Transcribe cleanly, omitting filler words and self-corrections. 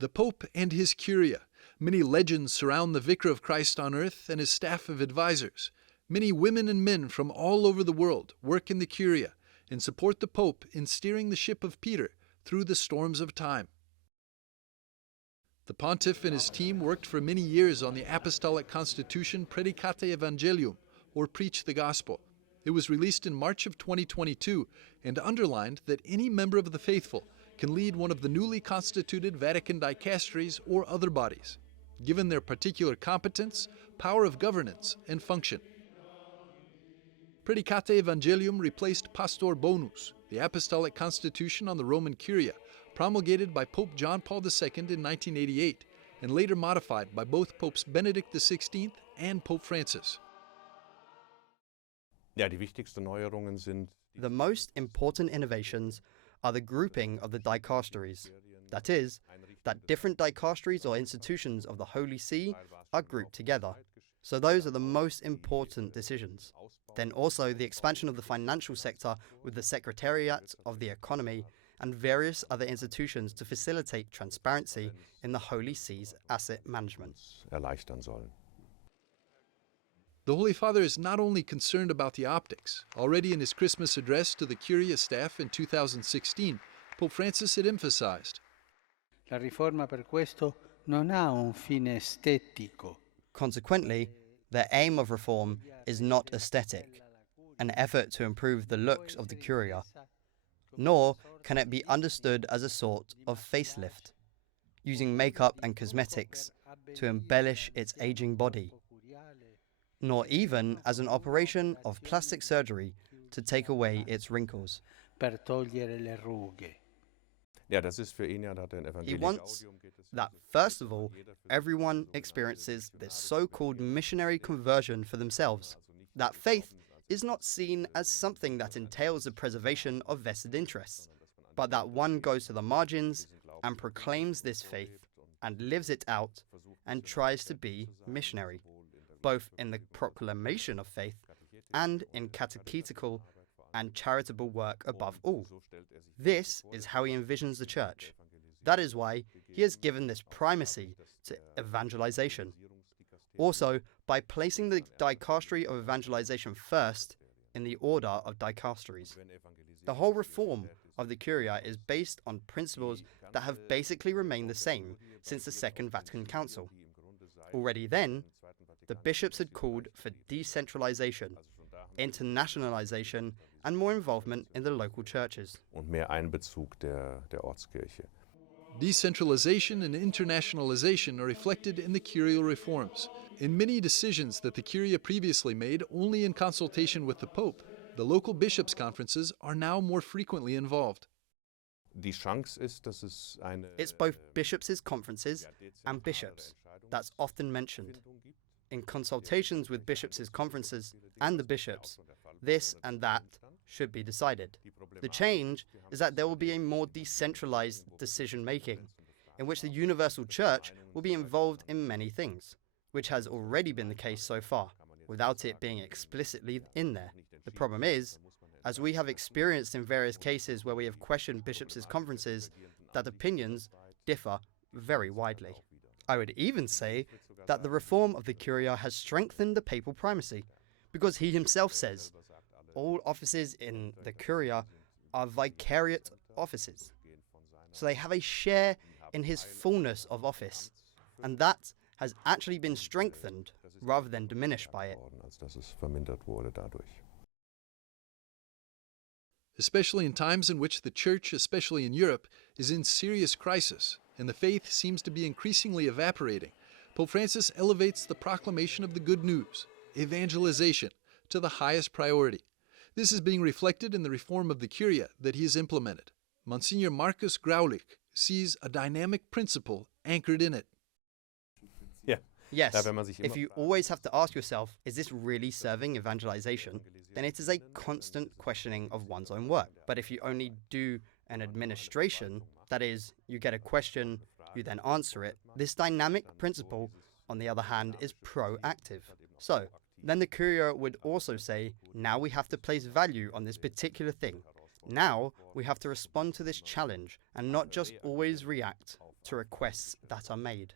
The Pope and his Curia. Many legends surround the Vicar of Christ on earth and his staff of advisors. Many women and men from all over the world work in the Curia and support the Pope in steering the ship of Peter through the storms of time. The Pontiff and his team worked for many years on the Apostolic Constitution Praedicate Evangelium, or Preach the Gospel. It was released in March of 2022 and underlined that any member of the faithful can lead one of the newly constituted Vatican dicasteries or other bodies, given their particular competence, power of governance, and function. Praedicate Evangelium replaced Pastor Bonus, the Apostolic Constitution on the Roman Curia, promulgated by Pope John Paul II in 1988, and later modified by both Popes Benedict XVI and Pope Francis. The most important innovations are the grouping of the dicasteries. That is, that different dicasteries or institutions of the Holy See are grouped together. So those are the most important decisions. Then also the expansion of the financial sector with the Secretariat of the Economy and various other institutions to facilitate transparency in the Holy See's asset management. The Holy Father is not only concerned about the optics. Already in his Christmas address to the Curia staff in 2016, Pope Francis had emphasized, La riforma per questo non ha un fine estetico. Consequently, the aim of reform is not aesthetic, an effort to improve the looks of the Curia, nor can it be understood as a sort of facelift, using makeup and cosmetics to embellish its aging body, nor even as an operation of plastic surgery to take away its wrinkles. Per togliere le rughe. He wants that, first of all, everyone experiences this so-called missionary conversion for themselves, that faith is not seen as something that entails the preservation of vested interests, but that one goes to the margins and proclaims this faith and lives it out and tries to be missionary, both in the proclamation of faith and in catechetical and charitable work above all. This is how he envisions the Church. That is why he has given this primacy to evangelization. Also, by placing the dicastery of evangelization first in the order of dicasteries. The whole reform of the Curia is based on principles that have basically remained the same since the Second Vatican Council. Already then, the bishops had called for decentralization, internationalization, and more involvement in the local churches. Decentralization and internationalization are reflected in the Curial Reforms. In many decisions that the Curia previously made only in consultation with the Pope, the local bishops' conferences are now more frequently involved. It's both bishops' conferences and bishops that's often mentioned. In consultations with bishops' conferences and the bishops, this and that should be decided. The change is that there will be a more decentralized decision-making, in which the universal church will be involved in many things, which has already been the case so far, without it being explicitly in there. The problem is, as we have experienced in various cases where we have questioned bishops' conferences, that opinions differ very widely. I would even say that the reform of the Curia has strengthened the papal primacy, because he himself says, all offices in the Curia are vicariate offices. So they have a share in his fullness of office, and that has actually been strengthened rather than diminished by it. Especially in times in which the Church, especially in Europe, is in serious crisis, and the faith seems to be increasingly evaporating, Pope Francis elevates the proclamation of the good news, evangelization, to the highest priority. This is being reflected in the reform of the Curia that he has implemented. Monsignor Marcus Graulich sees a dynamic principle anchored in it. Yes, if you always have to ask yourself, is this really serving evangelization? Then it is a constant questioning of one's own work. But if you only do an administration, that is, you get a question, you then answer it, this dynamic principle, on the other hand, is proactive. So, then the Curia would also say, now we have to place value on this particular thing. Now we have to respond to this challenge and not just always react to requests that are made.